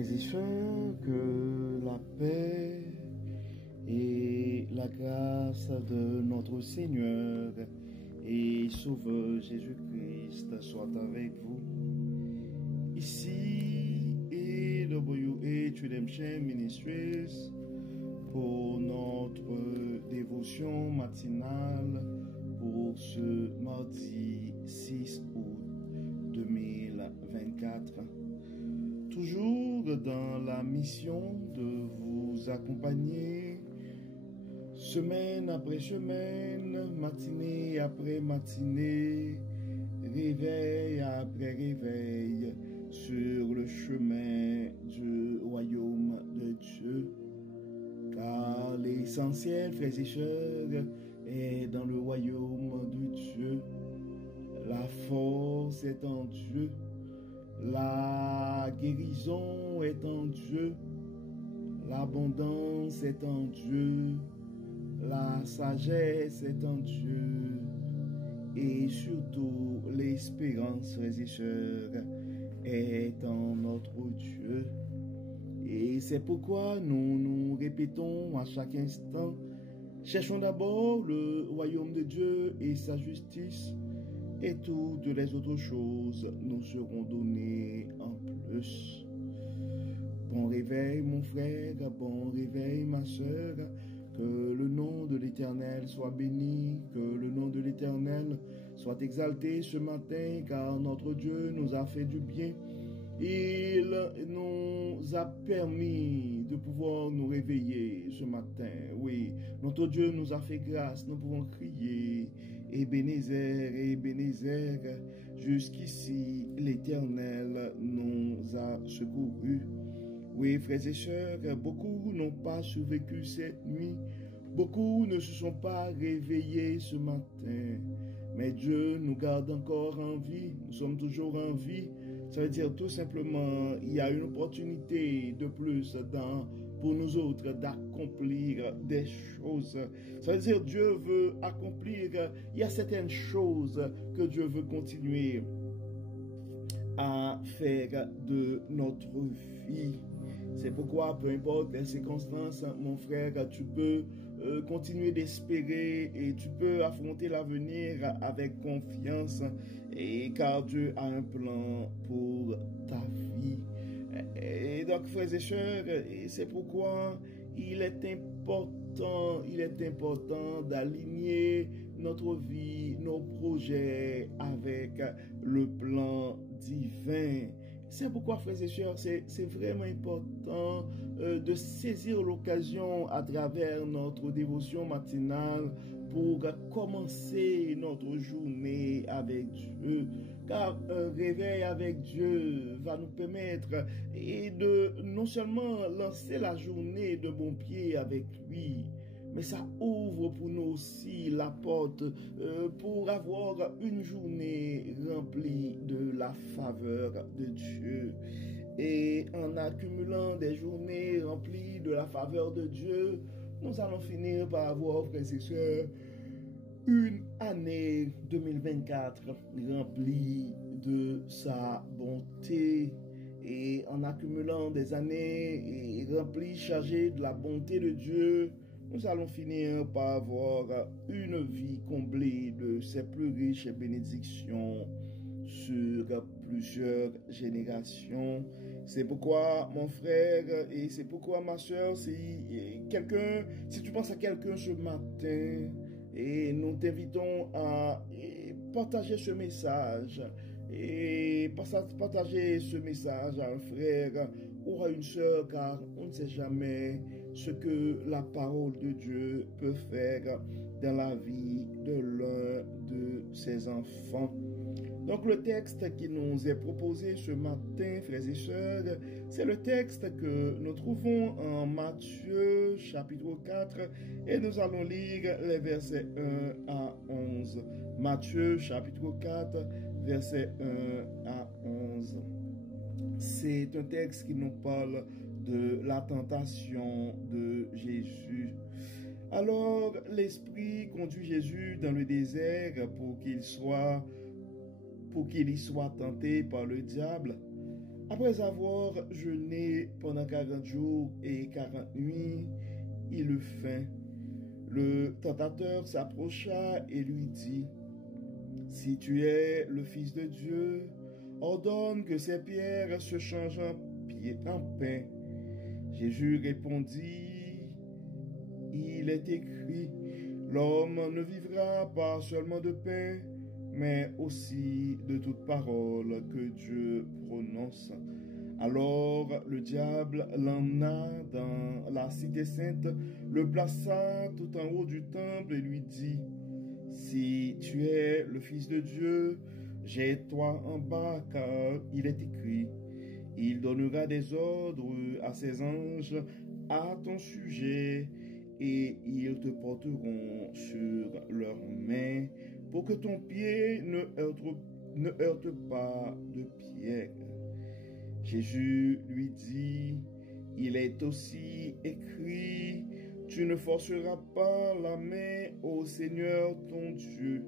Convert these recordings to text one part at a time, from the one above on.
Frères et sœurs, que la paix et la grâce de notre Seigneur et Sauveur Jésus-Christ soient avec vous. Ici est WH Redemption Ministries pour notre dévotion matinale pour ce mardi 6 août 2024. Toujours dans la mission de vous accompagner semaine après semaine, matinée après matinée, réveil après réveil, sur le chemin du royaume de Dieu. Car l'essentiel, frères et sœurs, est dans le royaume de Dieu. La force est en Dieu. La guérison est en Dieu. L'abondance est en Dieu. La sagesse est en Dieu. Et surtout, l'espérance, frères et sœurs, est en notre Dieu. Et c'est pourquoi nous répétons à chaque instant, cherchons d'abord le royaume de Dieu et sa justice, et toutes les autres choses nous seront données en plus. Bon réveil mon frère, bon réveil ma sœur, que le nom de l'Éternel soit béni, que le nom de l'Éternel soit exalté ce matin, car notre Dieu nous a fait du bien. Il nous a permis de pouvoir nous réveiller ce matin. Oui, notre Dieu nous a fait grâce. Nous pouvons crier Ebenezer, jusqu'ici l'Éternel nous a secourus. Oui, frères et sœurs, beaucoup n'ont pas survécu cette nuit. Beaucoup ne se sont pas réveillés ce matin. Mais Dieu nous garde encore en vie. Nous sommes toujours en vie. Ça veut dire tout simplement, il y a une opportunité de plus pour nous autres d'accomplir des choses. Ça veut dire Dieu veut accomplir, il y a certaines choses que Dieu veut continuer à faire de notre vie. C'est pourquoi, peu importe les circonstances, mon frère, tu peux continuer d'espérer et tu peux affronter l'avenir avec confiance, et car Dieu a un plan pour ta vie. Et donc, frères et sœurs, c'est pourquoi il est important d'aligner notre vie, nos projets avec le plan divin. C'est pourquoi, frères et sœurs, c'est vraiment important de saisir l'occasion à travers notre dévotion matinale pour commencer notre journée avec Dieu. Car un réveil avec Dieu va nous permettre de non seulement lancer la journée de bon pied avec lui, mais ça ouvre pour nous aussi la porte pour avoir une journée remplie de la faveur de Dieu. Et en accumulant des journées remplies de la faveur de Dieu, nous allons finir par avoir, frères et sœurs, une année 2024 remplie de sa bonté. Et en accumulant des années remplies, chargées de la bonté de Dieu, nous allons finir par avoir une vie comblée de ses plus riches bénédictions sur plusieurs générations. C'est pourquoi, mon frère, et c'est pourquoi, ma soeur, si tu penses à quelqu'un ce matin, et nous t'invitons à partager ce message, et partager ce message à un frère ou à une sœur, car on ne sait jamais ce que la parole de Dieu peut faire dans la vie de l'un de ses enfants. Donc le texte qui nous est proposé ce matin, frères et sœurs, c'est le texte que nous trouvons en Matthieu chapitre 4 et nous allons lire les versets 1 à 11. Matthieu chapitre 4, versets 1 à 11. C'est un texte qui nous parle de la tentation de Jésus. Alors l'Esprit conduit Jésus dans le désert pour qu'il y soit tenté par le diable. Après avoir jeûné pendant 40 jours et 40 nuits, il eut faim. Le tentateur s'approcha et lui dit, si tu es le Fils de Dieu, ordonne que ces pierres se changent en pain. Jésus répondit, il est écrit, l'homme ne vivra pas seulement de pain, mais aussi de toute parole que Dieu prononce. Alors le diable l'emmena dans la cité sainte, le plaça tout en haut du temple et lui dit, si tu es le Fils de Dieu, jette-toi en bas, car il est écrit, il donnera des ordres à ses anges à ton sujet, et ils te porteront sur leurs mains pour que ton pied ne heurte pas de pierre. Jésus lui dit, il est aussi écrit, tu ne forceras pas la main au Seigneur ton Dieu.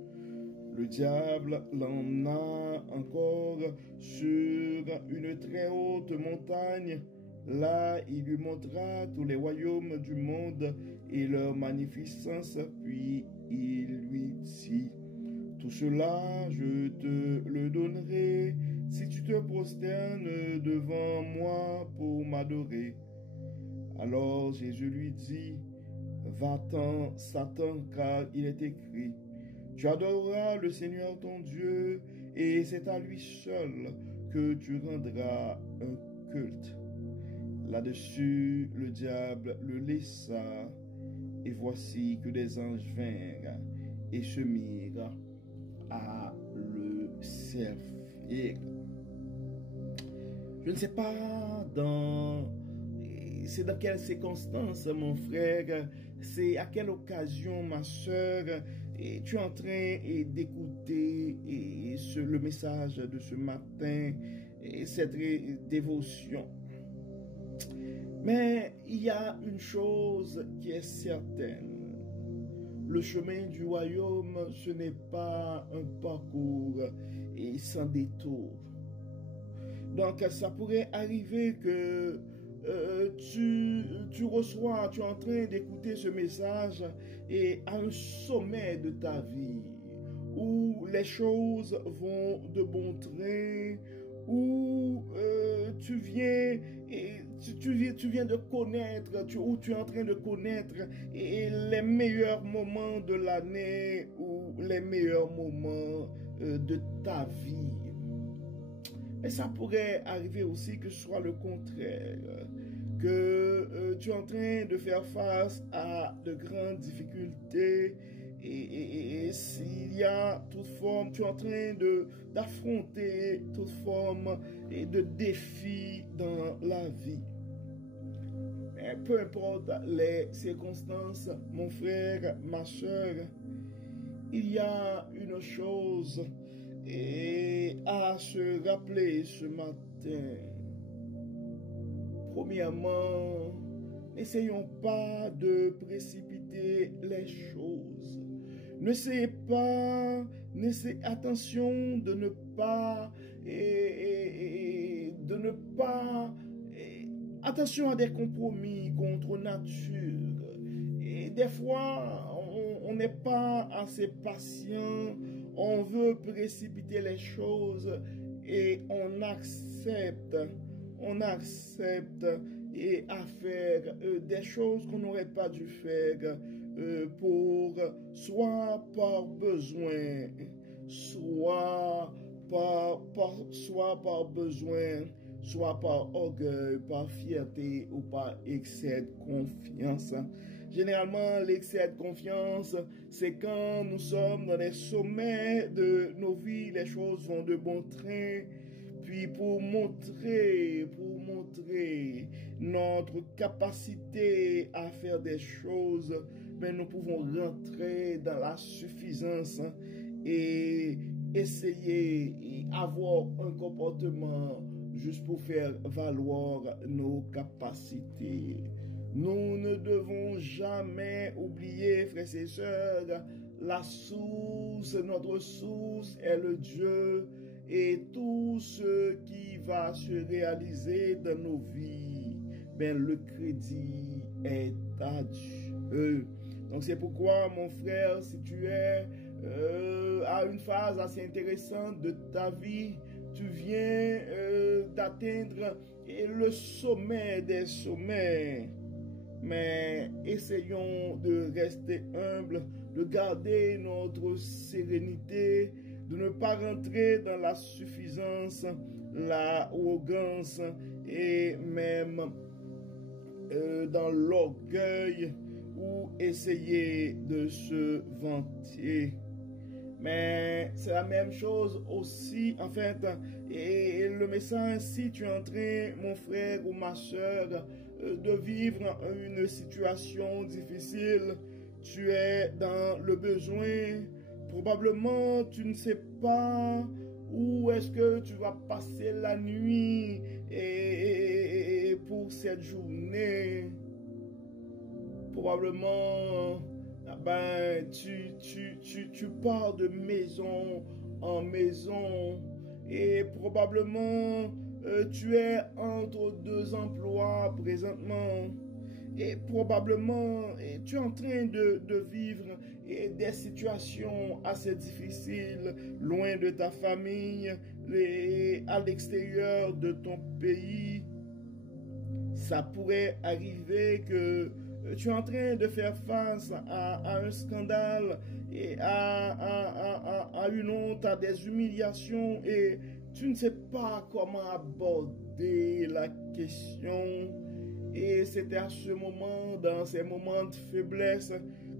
Le diable l'emmena encore sur une très haute montagne. Là, il lui montra tous les royaumes du monde et leur magnificence, puis il lui dit, tout cela, je te le donnerai si tu te prosternes devant moi pour m'adorer. Alors Jésus lui dit, va-t'en, Satan, car il est écrit, tu adoreras le Seigneur ton Dieu, et c'est à lui seul que tu rendras un culte. Là-dessus, le diable le laissa, et voici que des anges vinrent et se mirent à le servir. Je ne sais pas c'est dans quelle circonstance, mon frère, c'est à quelle occasion, ma soeur, tu es en train d'écouter le message de ce matin, cette dévotion. Mais il y a une chose qui est certaine. Le chemin du royaume, ce n'est pas un parcours sans détour. Donc, ça pourrait arriver que tu reçois, tu es en train d'écouter ce message et à un sommet de ta vie où les choses vont de bon train, où tu viens de connaître, où tu es en train de connaître les meilleurs moments de l'année ou les meilleurs moments de ta vie. Mais ça pourrait arriver aussi que ce soit le contraire, que tu es en train de faire face à de grandes difficultés et s'il y a toute forme, tu es en train d'affronter toute forme de défis dans la vie. Mais peu importe les circonstances, mon frère, ma soeur, il y a une chose à se rappeler ce matin. Premièrement, n'essayons pas de précipiter les choses. Attention de ne pas, attention à des compromis contre nature. Et des fois, on n'est pas assez patient, on veut précipiter les choses et on accepte et à faire des choses qu'on n'aurait pas dû faire soit par besoin, soit par orgueil, par fierté ou par excès de confiance. Généralement, l'excès de confiance, c'est quand nous sommes dans les sommets de nos vies, les choses vont de bon train. Puis pour montrer notre capacité à faire des choses, mais nous pouvons rentrer dans la suffisance et essayer d'avoir un comportement juste pour faire valoir nos capacités. Nous ne devons jamais oublier, frères et sœurs, notre source est le Dieu et tout ce qui va se réaliser dans nos vies, ben le crédit est à Dieu. Donc c'est pourquoi, mon frère, si tu es à une phase assez intéressante de ta vie, tu viens d'atteindre le sommet des sommets. Mais essayons de rester humbles, de garder notre sérénité, de ne pas rentrer dans la suffisance, l'arrogance et même dans l'orgueil ou essayer de se vanter. Mais c'est la même chose aussi, en fait, et le message, si tu es en train, mon frère ou ma soeur, de vivre une situation difficile, tu es dans le besoin, probablement tu ne sais pas où est-ce que tu vas passer la nuit et pour cette journée, probablement ben, tu pars de maison en maison et probablement tu es entre deux emplois présentement et probablement tu es en train de vivre des situations assez difficiles loin de ta famille, à l'extérieur de ton pays. Ça pourrait arriver que tu es en train de faire face à un scandale et à une honte, à des humiliations et tu ne sais pas comment aborder la question. Et c'est à ce moment, dans ces moments de faiblesse,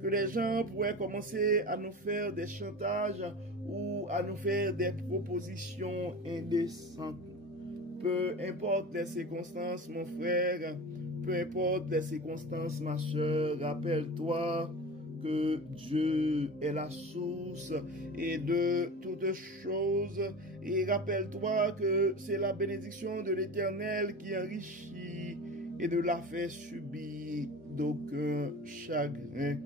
que les gens pourraient commencer à nous faire des chantages ou à nous faire des propositions indécentes. Peu importe les circonstances, mon frère, peu importe les circonstances, ma soeur, rappelle-toi que Dieu est la source et de toutes choses. Et rappelle-toi que c'est la bénédiction de l'Éternel qui enrichit et ne la fait subir d'aucun chagrin.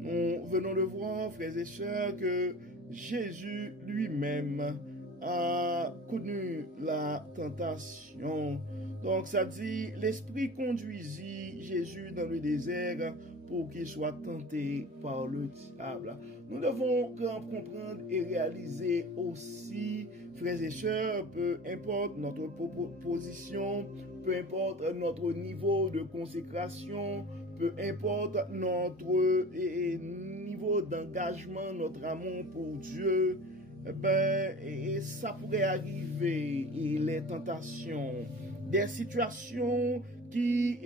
Nous venons de voir, frères et sœurs, que Jésus lui-même a connu la tentation. Donc ça dit, l'Esprit conduisit Jésus dans le désert pour qu'il soit tenté par le diable. Nous devons comprendre et réaliser aussi, frères et sœurs, peu importe notre position, peu importe notre niveau de consécration, peu importe notre niveau d'engagement, notre amour pour Dieu, ben, et ça pourrait arriver, et les tentations, des situations qui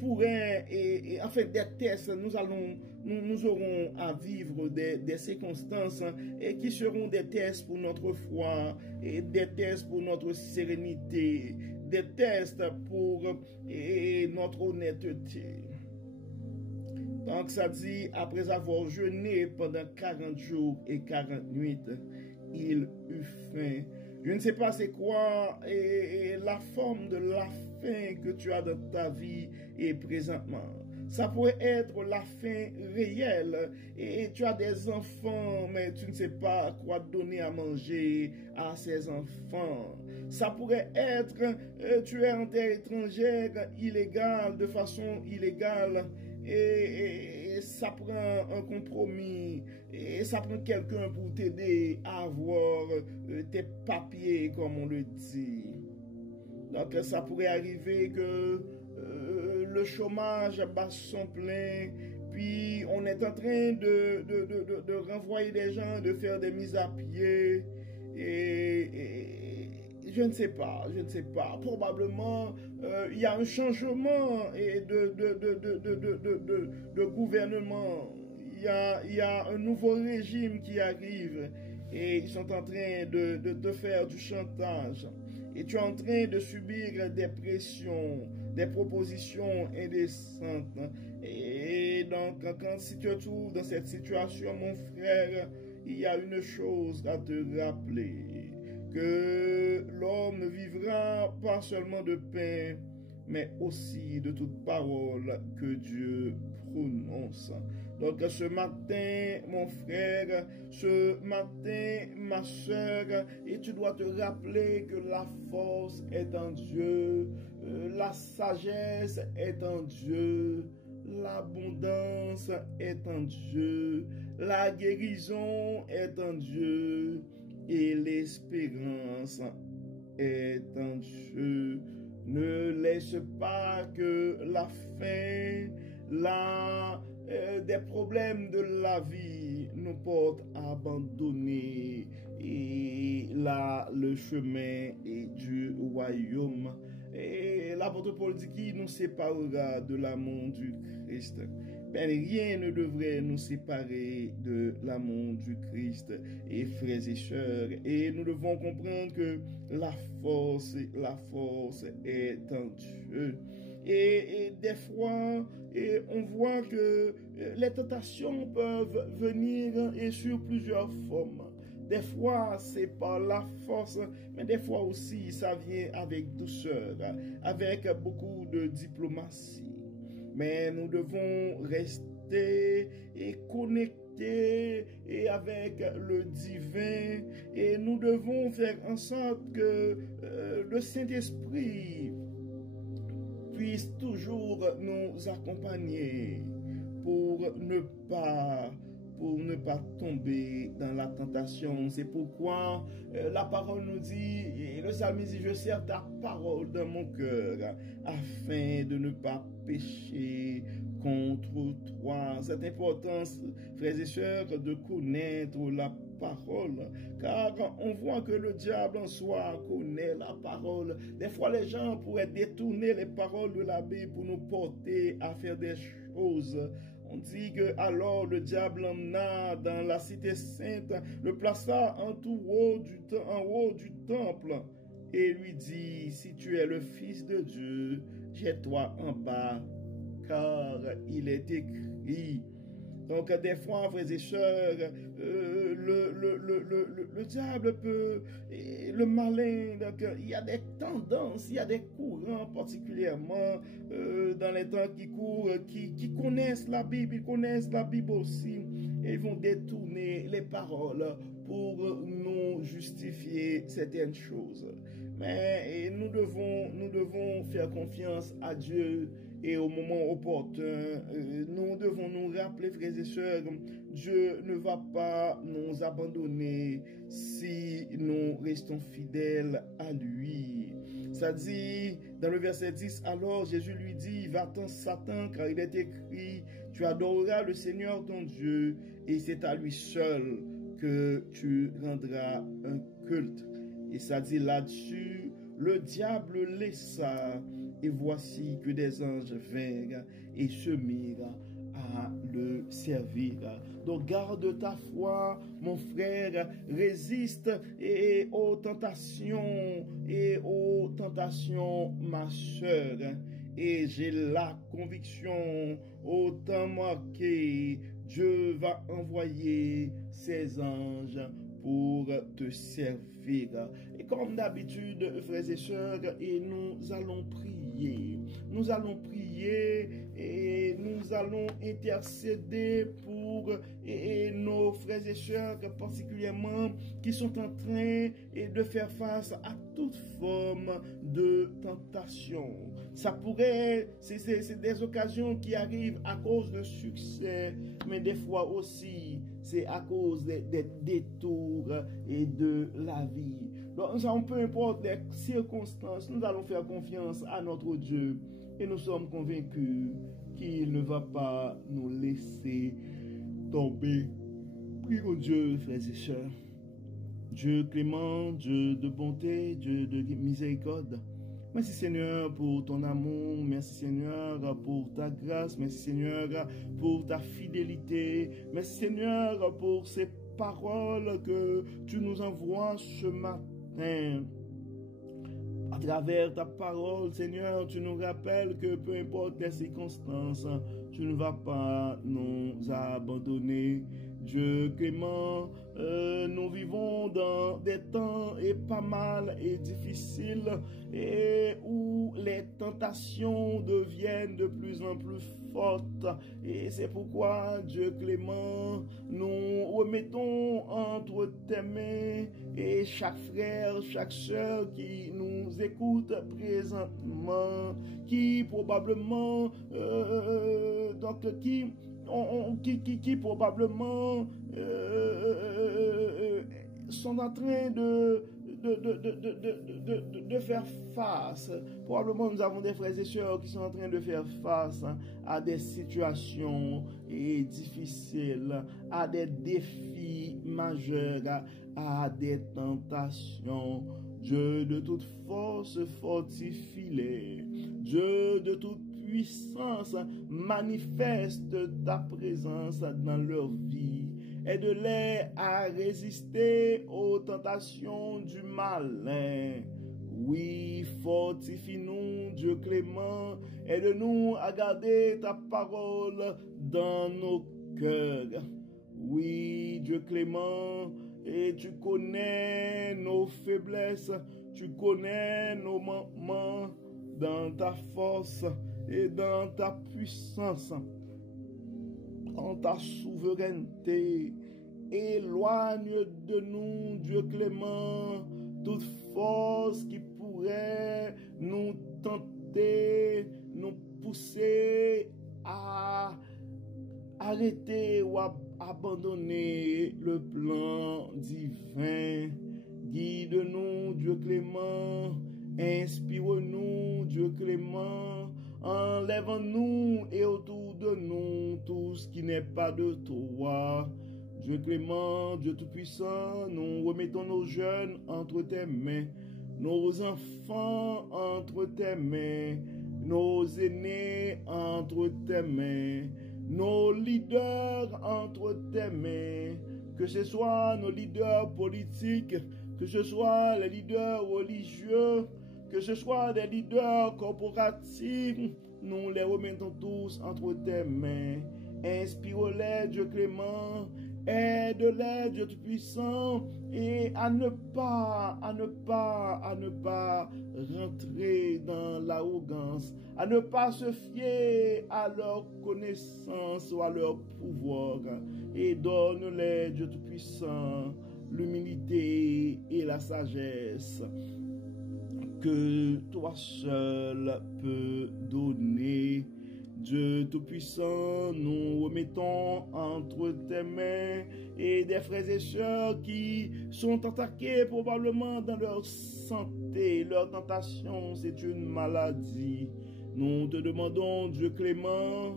pourraient, en fait, des tests, nous aurons à vivre des circonstances et qui seront des tests pour notre foi, et des tests pour notre sérénité, des tests pour notre honnêteté. Donc ça dit, après avoir jeûné pendant 40 jours et 40 nuits, il eut faim. Je ne sais pas c'est quoi la forme de la faim que tu as dans ta vie et présentement. Ça pourrait être la faim réelle et tu as des enfants mais tu ne sais pas quoi donner à manger à ces enfants. Ça pourrait être tu es en terre étrangère illégale, de façon illégale et ça prend un compromis et ça prend quelqu'un pour t'aider à avoir tes papiers comme on le dit. Donc ça pourrait arriver que le chômage bat son plein, puis on est en train de renvoyer des gens, de faire des mises à pied, et je ne sais pas, probablement il y a un changement de gouvernement, il y a un nouveau régime qui arrive, et ils sont en train de te faire du chantage. Et tu es en train de subir des pressions, des propositions indécentes. Et donc, si tu te trouves dans cette situation, mon frère, il y a une chose à te rappeler, que l'homme ne vivra pas seulement de pain, mais aussi de toute parole que Dieu prononce. Donc ce matin, mon frère, ce matin, ma soeur, et tu dois te rappeler que la force est en Dieu, la sagesse est en Dieu, l'abondance est en Dieu, la guérison est en Dieu et l'espérance est en Dieu. Ne laisse pas que la faim, des problèmes de la vie nous portent à abandonner et là le chemin du royaume. Et l'apôtre Paul dit qu'il nous séparera de l'amour du Christ. Ben, rien ne devrait nous séparer de l'amour du Christ. Et frères et sœurs, et nous devons comprendre que la force est en Dieu. Et des fois, on voit que les tentations peuvent venir et sur plusieurs formes. Des fois, c'est par la force, mais des fois aussi, ça vient avec douceur, avec beaucoup de diplomatie. Mais nous devons rester et connectés et avec le divin, et nous devons faire en sorte que le Saint-Esprit puisse toujours nous accompagner pour ne pas tomber dans la tentation. C'est pourquoi la parole nous dit, et le psalmiste dit, je sers ta parole dans mon cœur afin de ne pas pécher contre toi. C'est important, frères et sœurs, de connaître la parole, car on voit que le diable en soi connaît la parole. Des fois, les gens pourraient détourner les paroles de la Bible pour nous porter à faire des choses. On dit que alors le diable emmena dans la cité sainte, le plaça en haut du temple et lui dit, si tu es le Fils de Dieu, jette-toi en bas, car il est écrit. Donc, des fois, frères et sœurs, le diable peut, le malin, donc, il y a des tendances, il y a des courants particulièrement dans les temps qui courent, qui connaissent la Bible, ils connaissent la Bible aussi, et ils vont détourner les paroles pour nous justifier certaines choses. Mais nous devons faire confiance à Dieu. Et au moment opportun, nous devons nous rappeler, frères et sœurs, Dieu ne va pas nous abandonner si nous restons fidèles à lui. Ça dit, dans le verset 10, alors Jésus lui dit, va-t'en Satan, car il est écrit, tu adoreras le Seigneur ton Dieu, et c'est à lui seul que tu rendras un culte. Et ça dit là-dessus, le diable laissa, et voici que des anges vinrent et se mirent à le servir. Donc garde ta foi, mon frère, résiste aux tentations, ma soeur. Et j'ai la conviction, au temps marqué, Dieu va envoyer ses anges pour te servir. Et comme d'habitude, frères et sœurs, et nous allons prier. Nous allons prier et nous allons intercéder pour nos frères et sœurs, particulièrement qui sont en train de faire face à toute forme de tentation. Ça pourrait, c'est des occasions qui arrivent à cause de succès, mais des fois aussi, c'est à cause des détours et de la vie. Donc, peu importe les circonstances, nous allons faire confiance à notre Dieu et nous sommes convaincus qu'il ne va pas nous laisser tomber. Prions Dieu, frères et sœurs. Dieu clément, Dieu de bonté, Dieu de miséricorde. Merci Seigneur pour ton amour, merci Seigneur pour ta grâce, merci Seigneur pour ta fidélité, merci Seigneur pour ces paroles que tu nous envoies ce matin. À travers ta parole, Seigneur, tu nous rappelles que peu importe les circonstances, tu ne vas pas nous abandonner. Dieu clément, nous vivons dans des temps et pas mal et difficiles et où les tentations deviennent de plus en plus fortes. Et c'est pourquoi, Dieu clément, nous remettons entre tes mains et chaque frère, chaque sœur qui nous écoute présentement, qui probablement qui probablement sont en train de faire face. Probablement nous avons des frères et sœurs qui sont en train de faire face à des situations difficiles, à des défis majeurs, à des tentations. Dieu de toute force, fortifie-les. Dieu de toute puissance, manifeste ta présence dans leur vie. Aide-les à résister aux tentations du malin. Oui, fortifie-nous, Dieu clément. Aide-nous à garder ta parole dans nos cœurs. Oui, Dieu clément, et tu connais nos faiblesses, tu connais nos manquements dans ta force et dans ta puissance, en ta souveraineté. Éloigne de nous, Dieu clément, toute force qui pourrait nous tenter, nous pousser à arrêter ou à abandonner le plan divin. Guide-nous, Dieu clément, inspire-nous, Dieu clément, enlève-nous et autour de nous tout ce qui n'est pas de toi. Dieu clément, Dieu tout-puissant, nous remettons nos jeunes entre tes mains, nos enfants entre tes mains, nos aînés entre tes mains, nos leaders entre tes mains, que ce soit nos leaders politiques, que ce soit les leaders religieux, que ce soit des leaders corporatifs, nous les remettons tous entre tes mains. Inspire-les, Dieu clément, aide-les, Dieu tout-puissant, et à ne pas rentrer dans l'arrogance, à ne pas se fier à leur connaissance ou à leur pouvoir, et donne-les, Dieu tout-puissant, l'humilité et la sagesse que toi seul peux donner. Dieu Tout-Puissant, nous remettons entre tes mains et des frères et sœurs qui sont attaqués probablement dans leur santé. Leur tentation, c'est une maladie. Nous te demandons, Dieu clément,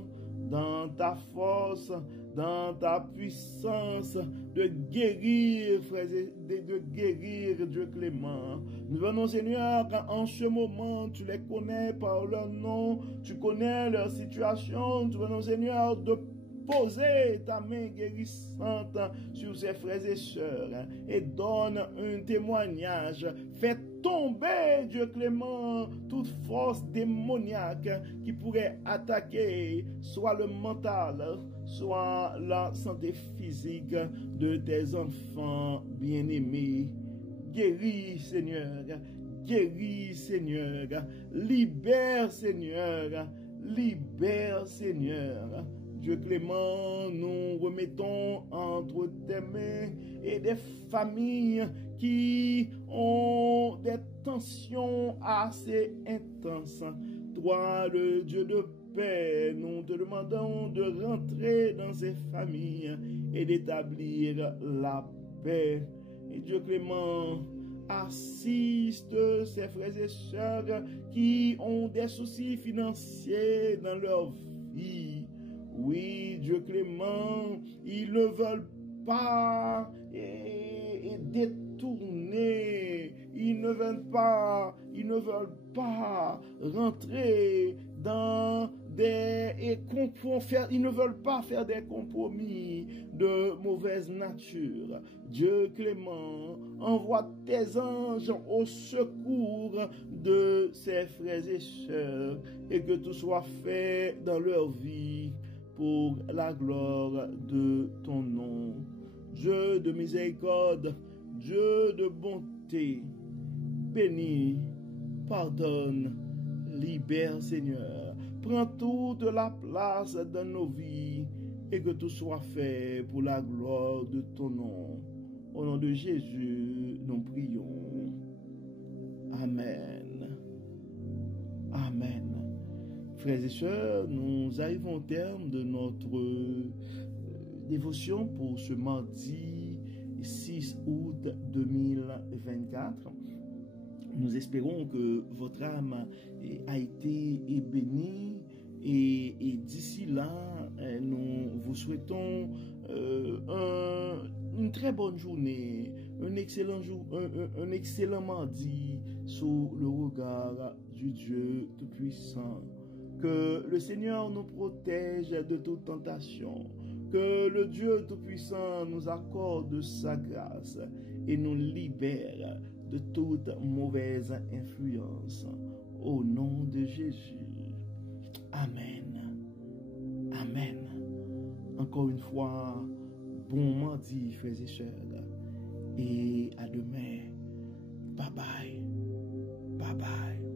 dans ta force, dans ta puissance, de guérir, frères, de guérir, Dieu clément. Nous venons, Seigneur, en ce moment, tu les connais par leur nom, tu connais leur situation, tu venons, Seigneur, de poser ta main guérissante sur ces frères et sœurs et donne un témoignage. Fais tomber, Dieu clément, toute force démoniaque qui pourrait attaquer soit le mental, soit la santé physique de tes enfants bien-aimés. Guéris, Seigneur, guéris, Seigneur, libère, Seigneur, libère, Seigneur. Dieu clément, nous remettons entre tes mains et des familles qui ont des tensions assez intenses. Toi, le Dieu de paix, nous te demandons de rentrer dans ces familles et d'établir la paix. Et Dieu clément, assiste ces frères et sœurs qui ont des soucis financiers dans leur vie. Oui, Dieu clément, ils ne veulent pas détourner, ils ne veulent pas rentrer dans ils ne veulent pas faire des compromis de mauvaise nature. Dieu clément, envoie tes anges au secours de ces frères et sœurs et que tout soit fait dans leur vie pour la gloire de ton nom. Dieu de miséricorde, Dieu de bonté. Bénis, pardonne, libère, Seigneur. Prends toute la place dans nos vies et que tout soit fait pour la gloire de ton nom. Au nom de Jésus, nous prions. Amen. Amen. Frères et sœurs, nous arrivons au terme de notre dévotion pour ce mardi 6 août 2024. Nous espérons que votre âme a été bénie et d'ici là, nous vous souhaitons une très bonne journée, un excellent mardi sous le regard du Dieu Tout-Puissant. Que le Seigneur nous protège de toute tentation, que le Dieu Tout-Puissant nous accorde sa grâce et nous libère de toute mauvaise influence. Au nom de Jésus. Amen. Amen. Encore une fois, bon mardi, frères et sœurs. Et à demain. Bye bye. Bye bye.